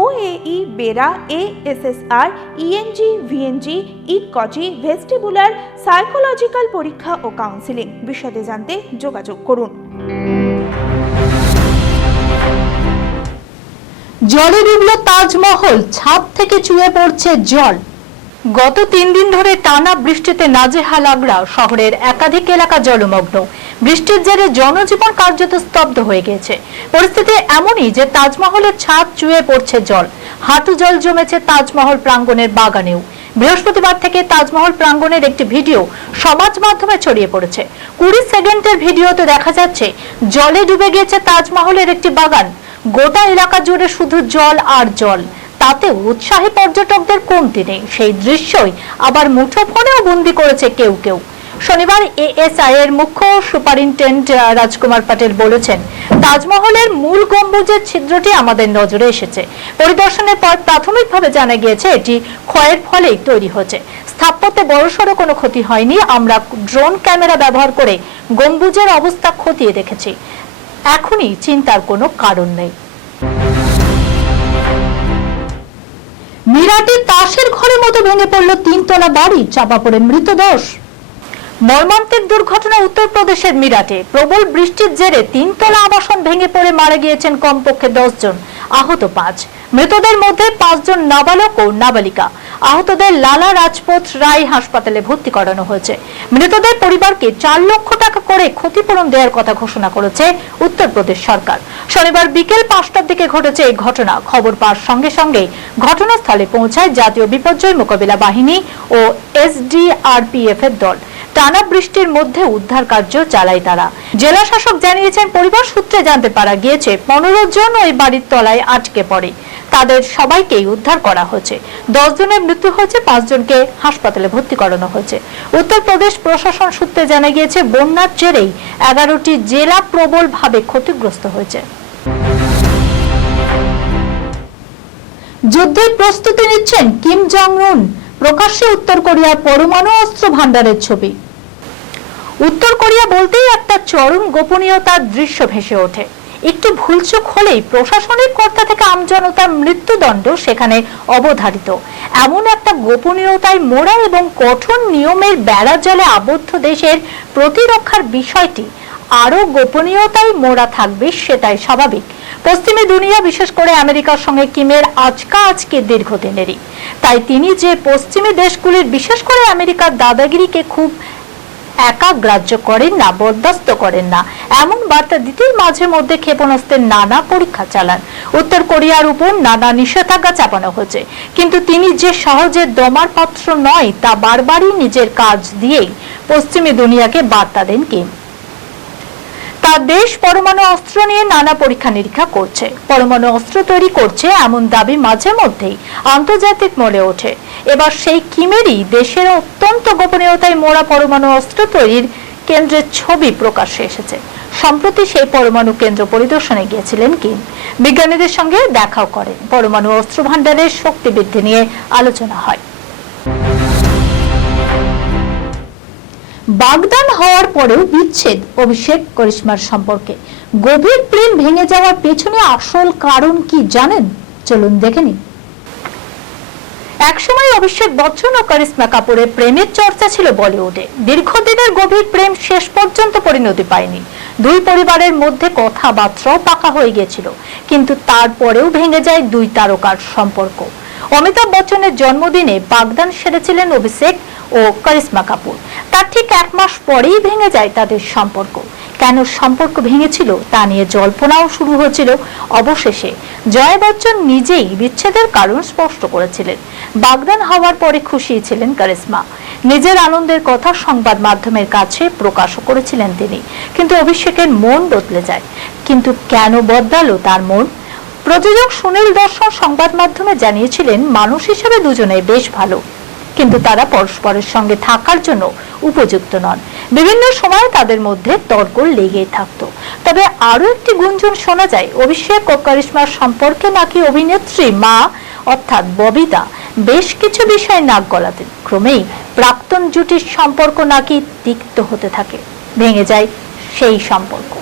OAE BERA ASSR ENG VNG ইটকজি vestibular psychological পরীক্ষা ও counselling বিশদে জানতে যোগাযোগ করুন। জলে ডুবল তাজমহল, ছাদ থেকে চুয়ে পড়ছে জল। গত তিন দিন ধরে টানা বৃষ্টিতে নাজেহাল আগ্রা শহরের একাধিক এলাকা জলমগ্ন। বৃষ্টির জেরে জনজীবন কার্যত স্তব্ধ হয়ে গেছে পরিস্থিতি এমনই যে তাজমহলের ছাদ চুয়ে পড়ছে জল। হাঁটু জল জমেছে তাজমহল প্রাঙ্গণের বাগানেও। বৃহস্পতিবার থেকে তাজমহল প্রাঙ্গণের একটি ভিডিও সমাজ মাধ্যমে ছড়িয়ে পড়েছে। কুড়ি সেকেন্ডের ভিডিওতে দেখা যাচ্ছে, জলে ডুবে গিয়েছে তাজমহলের একটি বাগান। গোটা এলাকা জুড়ে শুধু জল আর জল। তাতে উৎসাহী পর্যটকদের কমতি নেই। সেই দৃশ্যই আবার মুঠোফোনেও বন্দি করেছে কেউ কেউ। শনিবার এএসআই এর মুখ্য সুপারিনটেন্ডেন্ট রাজকুমার পাটেল বলেছেন, তাজমহলের মূল গম্বুজের ছিদ্রটি আমাদের নজরে এসেছে। পরিদর্শনের পর প্রাথমিকভাবে জানা গিয়েছে, এটি ক্ষয়ের ফলেই তৈরি হয়েছে। স্থাপত্যে বড়সড় কোনো ক্ষতি হয়নি। আমরা ড্রোন ক্যামেরা ব্যবহার করে গম্বুজের অবস্থা খতিয়ে দেখেছি। এখনই চিন্তার কোনো কারণ নেই। মিরাটে তাসের ঘরের মতো ভেঙে পড়ল তিনতলা বাড়ি, চাপা পড়ে মৃতদোষ মর্মান্তিক দুর্ঘটনা উত্তরপ্রদেশের মিরাটে। প্রবল বৃষ্টির জেরে তিনতলা আবাসন ভেঙে পড়ে মারা গিয়েছেন কমপক্ষে দশজন। আহত পাঁচ। মৃতদের মধ্যে পাঁচজন নাবালক ও নাবালিকা। আহতদের লালা রাজপথ রায় হাসপাতালে ভর্তি করানো হয়েছে। মৃতদের পরিবারকে চার লক্ষ টাকা করে ক্ষতিপূরণ দেওয়ার কথা ঘোষণা করেছে উত্তরপ্রদেশ সরকার। শনিবার বিকেল পাঁচটার দিকে ঘটেছে এই ঘটনা। খবর পাওয়ার সঙ্গে সঙ্গে ঘটনাস্থলে পৌঁছায় জাতীয় বিপর্যয় মোকাবিলা বাহিনী ও এসডিআরপিএফ এর দল। টানা বৃষ্টির মধ্যে উদ্ধার কার্য চালায় তারা। জেলা শাসক জানিয়েছেন, পরিবার সূত্রে জানতে পারা গিয়েছে, পনেরো জন ওই বাড়ির তলায় আটকে পড়ে। তাদের সবাইকেই উদ্ধার করা হয়েছে। দশ জনের মৃত্যু হয়েছে, পাঁচ জনকে হাসপাতালে ভর্তি করানো হয়েছে। উত্তরপ্রদেশ প্রশাসন সূত্রে জানা গিয়েছে, বন্যার জেরেই এগারোটি জেলা প্রবলভাবে ক্ষতিগ্রস্ত হয়েছে। যুদ্ধের প্রস্তুতি নিচ্ছেন কিম জং উন প্রকাশ্যে উত্তর কোরিয়ার পরমাণু অস্ত্র ভান্ডারের ছবি। উত্তর কোরিয়া বলতেই একটা চরম গোপনীয়তার দৃশ্য ভেসে ওঠে। একটু ভুলচুক হলেই প্রশাসনিক কর্তা থেকে আমজনতার মৃত্যুদণ্ড সেখানে অবধারিত। এমন একটা গোপনীয়তায় মোড়া এবং কঠোর নিয়মের বেড়া জলে আবদ্ধ দেশের প্রতিরক্ষার বিষয়টি আরও গোপনীয়তায় মোড়া থাকবে সেটাই স্বাভাবিক। পশ্চিমী দুনিয়া, বিশেষ করে আমেরিকার সঙ্গে কিমের আজকা আজকে দীর্ঘদিনেরই। তাই তিনি যে পশ্চিমী দেশগুলির, বিশেষ করে আমেরিকার দাদাগিরিকে খুব একা গ্রাহ্য করেন না, বরদাস্ত করেন না। এমন বার্তা দিতেই মাঝে মধ্যে ক্ষেপণাস্ত্রের নানা পরীক্ষা চালান। উত্তর কোরিয়ার উপর নানা নিষেধাজ্ঞা চাপানো হয়েছে। কিন্তু তিনি যে সহজে দমার পাত্র নয়, তা বারবারই নিজের কাজ দিয়েই পশ্চিমী দুনিয়াকে বার্তা দেন কিম। দেশ পরমাণু অস্ত্র নিয়ে নানা পরীক্ষা নিরীক্ষা করছে। পরমাণু অস্ত্র তৈরি করছে এমন দাবি মাঝে মধ্যেই আন্তর্জাতিক মনে ওঠে। এবার সেই কিমেরই দেশের অত্যন্ত গোপনীয়তায় মোড়া পরমাণু অস্ত্র তৈরির কেন্দ্রের ছবি প্রকাশ্যে এসেছে। সম্প্রতি সেই পরমাণু কেন্দ্র পরিদর্শনে গিয়েছিলেন কিম। বিজ্ঞানীদের সঙ্গে দেখাও করেন। পরমাণু অস্ত্র ভান্ডারের শক্তি বৃদ্ধি নিয়ে আলোচনা হয়। বাগদান হওয়ার পরেও বিচ্ছেদ অভিষেক করিশ্মার সম্পর্কে। গভীর প্রেম ভেঙে যাওয়ার পেছনে আসল কারণ কি জানেন? চলুন দেখে নিন। একসময় অভিষেক বচ্চন ও করিশ্মা কাপুরের প্রেমের চর্চা ছিল বলিউডে। দীর্ঘদিনের গভীর প্রেম শেষ পর্যন্ত পরিণতি পায়নি। দুই পরিবারের মধ্যে কথাবার্তাও পাকা হয়ে গিয়েছিল। কিন্তু তারপরেও ভেঙে যায় দুই তারকার সম্পর্ক। অমিতাভ বচ্চনের জন্মদিনে বাগদান সেরেছিলেন অভিষেক ও করিশ্মা কাপুর। তার ঠিক এক মাস পরেই ভেঙে যায় তাদের সম্পর্ক। কেন সম্পর্ক ভেঙেছিল তা নিয়ে জল্পনাও শুরু হয়েছিল অবশেষে। জয়া বচ্চন নিজেই বিচ্ছেদের কারণ স্পষ্ট করেছিলেন। বাগদান হওয়ার পরে খুশি ছিলেন কারিশ্মা। নিজের আনন্দের কথা সংবাদ মাধ্যমের কাছে প্রকাশও করেছিলেন তিনি। কিন্তু অভিষেকের মন বদলে যায়। কিন্তু কেন বদলালো তার মন? প্রযোজক সুনীল দর্শন সংবাদ মাধ্যমে জানিয়েছিলেন, মানুষ হিসেবে দুজনে বেশ ভালো। কিন্তু তারা পরস্পরের সঙ্গে থাকার জন্য উপযুক্ত নন। বিভিন্ন সময় তাদের মধ্যে তর্ক লেগেই থাকতো। তবে আরও একটি গুঞ্জন শোনা যায়, অভিষেক ও কারিশ্মার সম্পর্কে নাকি অভিনেত্রী মা, অর্থাৎ ববিতা, বেশ কিছু বিষয়ে নাক গলাতেন। ক্রমেই প্রাক্তন জুটির সম্পর্ক নাকি তিক্ত হতে থাকে। ভেঙে যায় সেই সম্পর্ক।